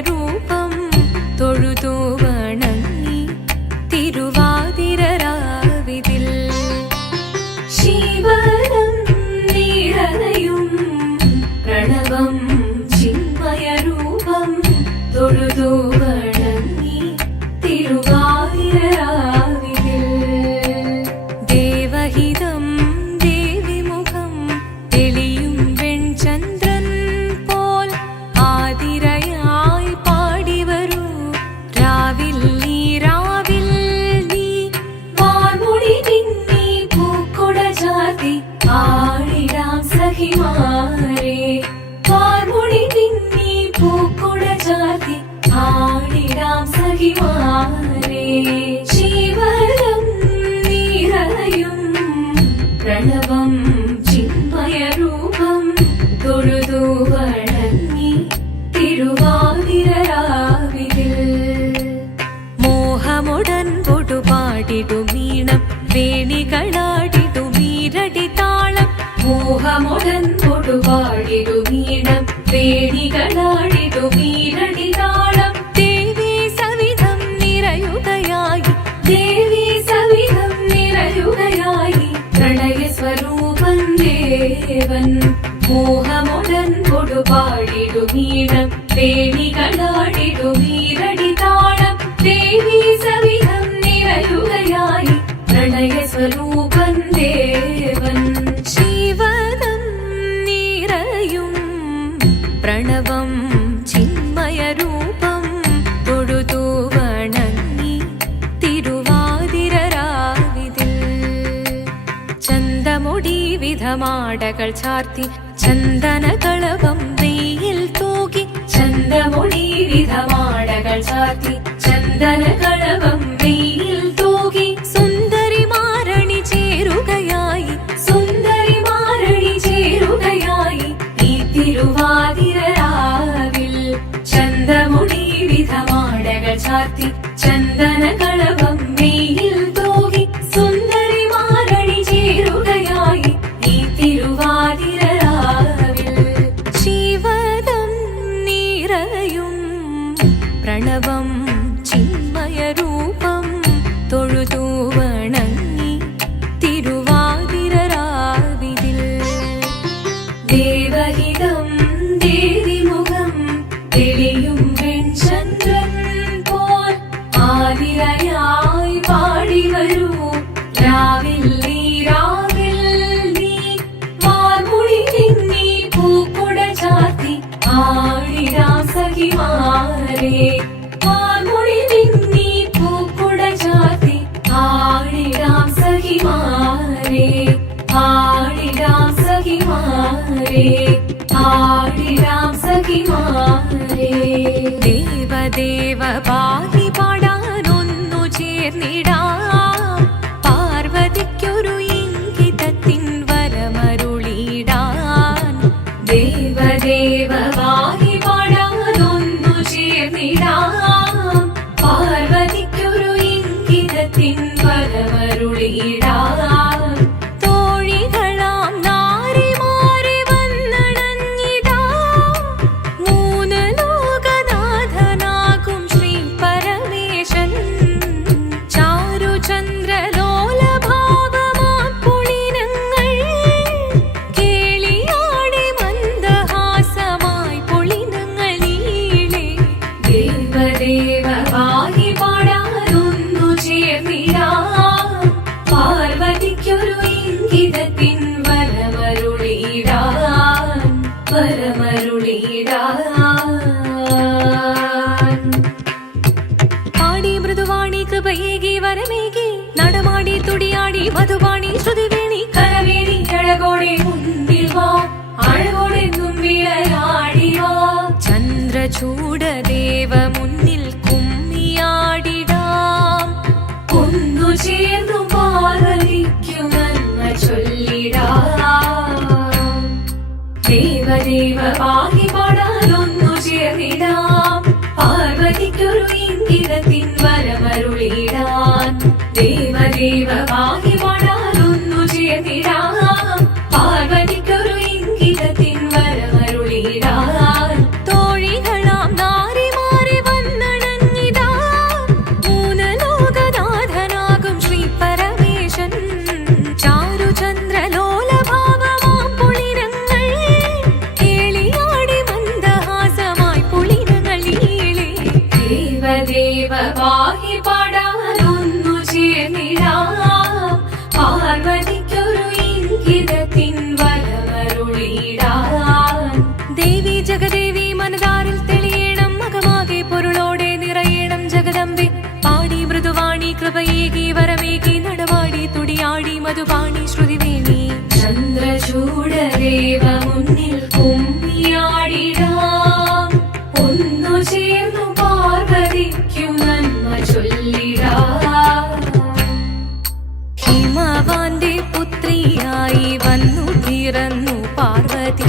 ചിന്മയരൂപം തൊഴുതു മോഹമുടൻ പൊടുപാടിടു മീണം വേണികളാടിടു മീരടി താളം ദേവി സവിധം നിറയുകയായി ദേവി സവിധം നിറയുകയായി പ്രണയ സ്വരൂപൻ ദേവൻ മോഹമുടൻ കൊടുപാടിടു മീണം വിധമാടകൾ ചാർത്തി ചന്ദനകളവം വെയിൽ തൂകി ചന്ദമൊഴി വിധമാടകൾ ചാർത്തി ചന്ദനകളവം വെയിൽ ദേവഹിതം ദേവിമുഖം തെളിയും വെൺചന്ദ്രൻ പോൽ ആതിരയായി പാടി വരൂ. രാവിൽ നീ രാവിൽ നീ വാർമുടി നിന്നി പൂക്കുട ചാത്തി ആടിടാം ദേവദേവ പാടാനൊന്നു ചേർന്നിടാം. പാടി മൃദുവാണി കൃപയേകി വരമേകി നടമാടി തുടിയാടി മധുവാണി ശ്രുതിവേണി. കരവേണി അഴകോടെ മുന്നിൽ വാ വാ. ചന്ദ്രചൂട ദേവ മുന്നിൽ കുമ്മിയാടിടാം ഒന്നു ചേർന്നു ദേവദേവ പാഹി പാടാലൊന്നു ചേർന്നിടാം പാർവതിക്കൊരു ഇംഗിതത്തിൻ വരമരുളിടാൻ. ദേവദേവ പാഹി മധുപാണി ശ്രുതിവേണി ചന്ദ്രചൂടദേവ മുന്നിൽ കുമ്മിയാടിടാം. ഒന്നു ചേർന്നു പാർവതിക്കും നന്മ ചൊല്ലിടാം. ഹിമവാന്റെ പുത്രിയായി വന്നു തീർന്നു പാർവതി.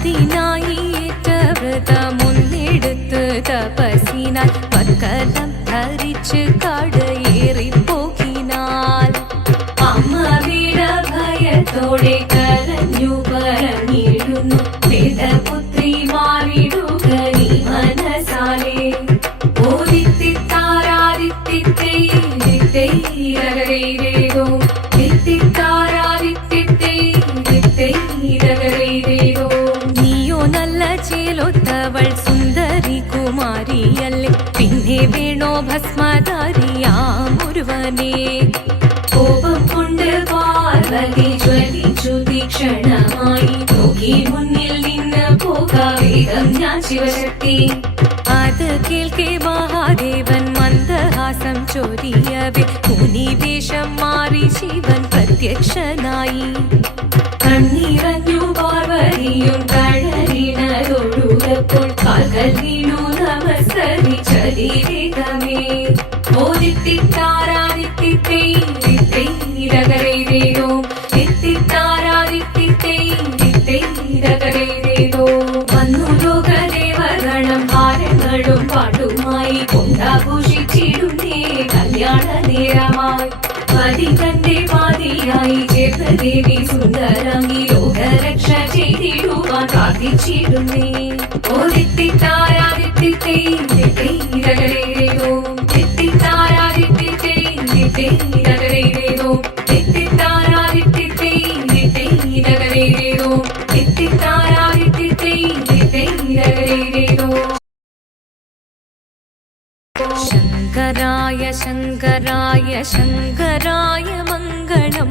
மதினாய் ஏற்றவதா முன்னெடுத்து தபசினால் பக்கதம் தரிச்சு വേണോ ഭസ്മധാരിയാം ഒരുവനെ കോപം കൊണ്ട് പാർവതി ജ്വലിച്ചു തീക്ഷണമായി. നോക്കി മുന്നിൽ നിന്ന് പോകാവേഗം ഞാൻ ശിവശക്തി. അത് കേൾക്കെ മഹാദേവൻ മന്ദഹാസം ചൊരിയവേ മുനിവേഷം മാറി ശിവൻ പ്രത്യക്ഷനായി. ദേവി സുന്ദരങ്ങി ലോകരക്ഷ ചെയ്തിടുവാൻ പ്രാർത്ഥിച്ചിടുന്നേ. ഓദിത്തിത്താരാദിത്തിത്തൈരകരൈരേതോ തിത്തിത്താരാദിത്തിത്തൈരകരൈരേതോ തിത്തിത്താരാദിത്തിത്തൈരകരൈരേതോ തിത്തിത്താരാദിത്തിത്തൈരകരൈരേതോ ശങ്കരായ ശങ്കരായ ശങ്കരായ മംഗളം.